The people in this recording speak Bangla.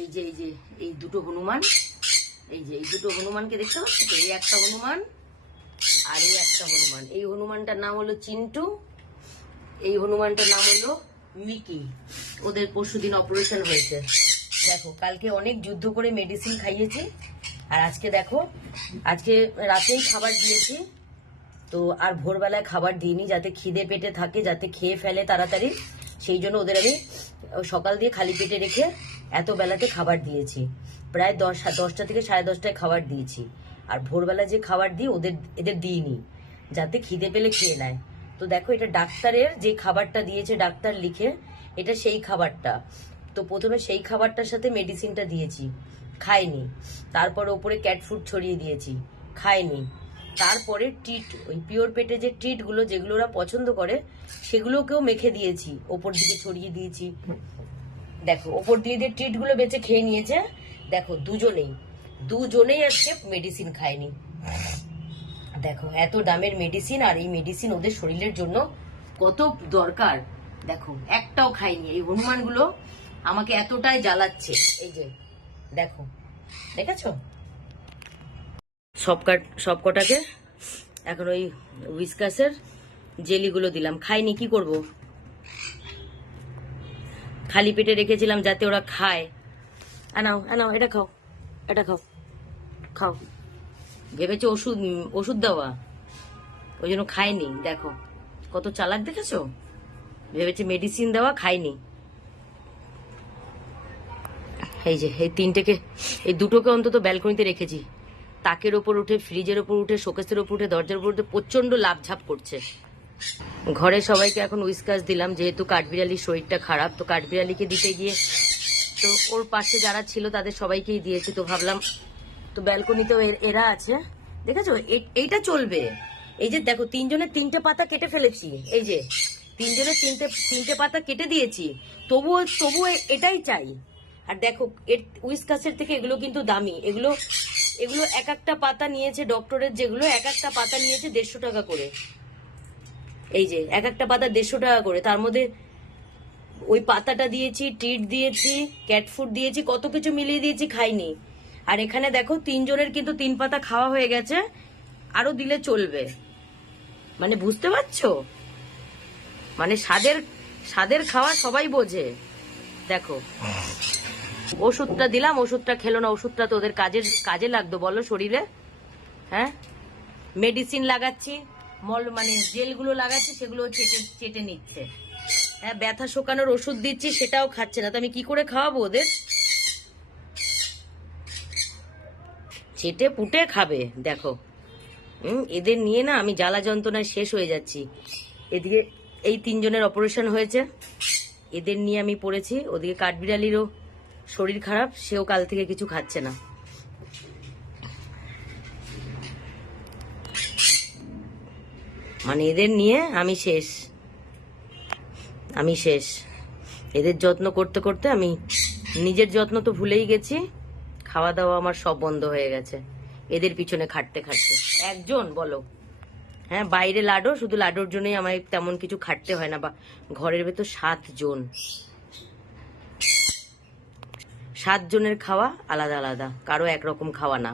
এই যে এই দুটো হনুমান, এই দুটো হনুমানকে দেখতে পাচ্ছ তো? এই একটা হনুমান আর এই একটা হনুমান। এই হনুমানটার নাম হলো চিন্টু, এই হনুমানটার নাম হলো মিকি। ওদের পরশুদিন অপারেশন হয়েছে। দেখো কালকে অনেক যুদ্ধ করে মেডিসিন খাইয়েছি, আর আজকে দেখো আজকে রাতেই খাবার দিয়েছি। তো আর ভোরবেলায় খাবার দিইনি, যাতে খিদে পেটে থাকে, যাতে খেয়ে ফেলে তাড়াতাড়ি। সেই জন্য ওদের আমি সকাল দিয়ে খালি পেটে রেখে এত বেলাতে খাবার দিয়েছি। প্রায় 10টা থেকে 10:30টায় খাবার দিয়েছি। আর ভোরবেলা যে খাবার দিই এদের দিইনি, যাতে খিদে পেলে খেয়ে নেয়। তো দেখো এটা ডাক্তারের যে খাবারটা দিয়েছে ডাক্তার লিখে, এটা সেই খাবারটা। তো প্রথমে সেই খাবারটার সাথে মেডিসিনটা দিয়েছি, খায়নি। তারপর ওপরে ক্যাট ফুড ছড়িয়ে দিয়েছি, খায়নি। তারপরে ট্রিট, ওই পিওর পেটে যে ট্রিটগুলো যেগুলো ওরা পছন্দ করে সেগুলোকেও মেখে দিয়েছি, ওপর দিকে ছড়িয়ে দিয়েছি। দেখো ওপর দিয়ে যে ট্রিটগুলো বেঁচে খেয়ে নিয়েছে। দেখো দুজনেই আজকে মেডিসিন খায়নি। দেখো এত দামের মেডিসিন, আর এই মেডিসিন ওদের শরীরের জন্য কত দরকার। দেখো একটাও খায়নি। এই হনুমানগুলো আমাকে এতটাই জ্বালাচ্ছে। এই যে দেখো, দেখেছো? সব কটাকে এখন ওই হুইস্কাসের জেলিগুলো দিলাম, খাইনি। কি করব, খালি পেটে রেখেছিলাম যাতে ওরা খায়। আনাও আনাও, এটা খাও, এটা খাও, খাও। ভেবেছো ওষুধ দেওয়া, ওই জন্য খায়নি। দেখো কত চালাক, দেখেছো? ভেবেছে মেডিসিন দেওয়া, খায়নি। এই যে এই দুটোকে অন্তত ব্যালকনিতে রেখেছি। তাকের ওপর উঠে, ফ্রিজের ওপর উঠে, শোকেসের ওপর উঠে, দরজার উপর উঠে প্রচন্ড লাফঝাপ করছে। ঘরে সবাইকে এখন উইস্কাস দিলাম, যেহেতু কাঠবিড়ালির শরীরটা খারাপ। তো কাঠবিড়ালিকে দিতে গিয়ে তো ওর পাশে যারা ছিল তাদের সবাইকেই দিয়েছি। তো ভাবলাম, তো ব্যালকনিতেও এরা আছে, দেখেছো? এইটা চলবে। এই যে দেখো, তিনজনের 3টে পাতা কেটে ফেলেছি। এই যে তিনজনের তিনটে পাতা কেটে দিয়েছি, তবুও এটাই চাই। আর দেখো উইস্কাসের থেকে এগুলো কিন্তু দামি। এগুলো এক একটা পাতা নিয়েছে ডক্টরের, যেগুলো এক একটা পাতা নিয়েছে 150 টাকা করে। এই যে এক একটা পাতা 150 টাকা করে, তার মধ্যে ওই পাতাটা দিয়েছি, ট্রিট দিয়েছি, ক্যাট ফুড দিয়েছি, কত কিছু মিলিয়ে দিয়েছি, খাইনি। আর এখানে দেখো তিনজনের কিন্তু 3 পাতা খাওয়া হয়ে গেছে, আরো দিলে চলবে। মানে বুঝতে পারছো? মানে স্বাদের খাওয়া সবাই বোঝে। দেখো ওষুধটা দিলাম, ওষুধটা খেলো না। ওষুধটা তো ওদের কাজে লাগতো বলো শরীরে? হ্যাঁ, মেডিসিন লাগাচ্ছি, মানে জেলগুলো লাগাচ্ছি, সেগুলো চেটে নিচ্ছে। হ্যাঁ, ব্যথা শোকানোর ওষুধ দিচ্ছি, সেটাও খাচ্ছে না। তো আমি কি করে খাওয়াবো ওদের? চেটে পুটে খাবে। দেখো এদের নিয়ে না আমি জ্বালা যন্ত্রণায় শেষ হয়ে যাচ্ছি। এদিকে এই 3জনের অপারেশন হয়েছে, এদের নিয়ে আমি পড়েছি। ওদিকে কাঠবিড়ালিরও শরীর খারাপ, সেও কাল থেকে কিছু খাচ্ছে না। মানে এদের নিয়ে আমি শেষ। এদের যত্ন করতে করতে আমি নিজের যত্ন তো ভুলেই গেছি। খাওয়া দাওয়া আমার সব বন্ধ হয়ে গেছে এদের পিছনে খাটতে খাটতে। একজন বলো, হ্যাঁ, বাইরে লাডো, শুধু লাডোর জন্যই আমায় তেমন কিছু খাটতে হয় না। বা ঘরের ভেতর 7 জন, 7 জনের খাওয়া আলাদা আলাদা, কারো একরকম খাওয়া না।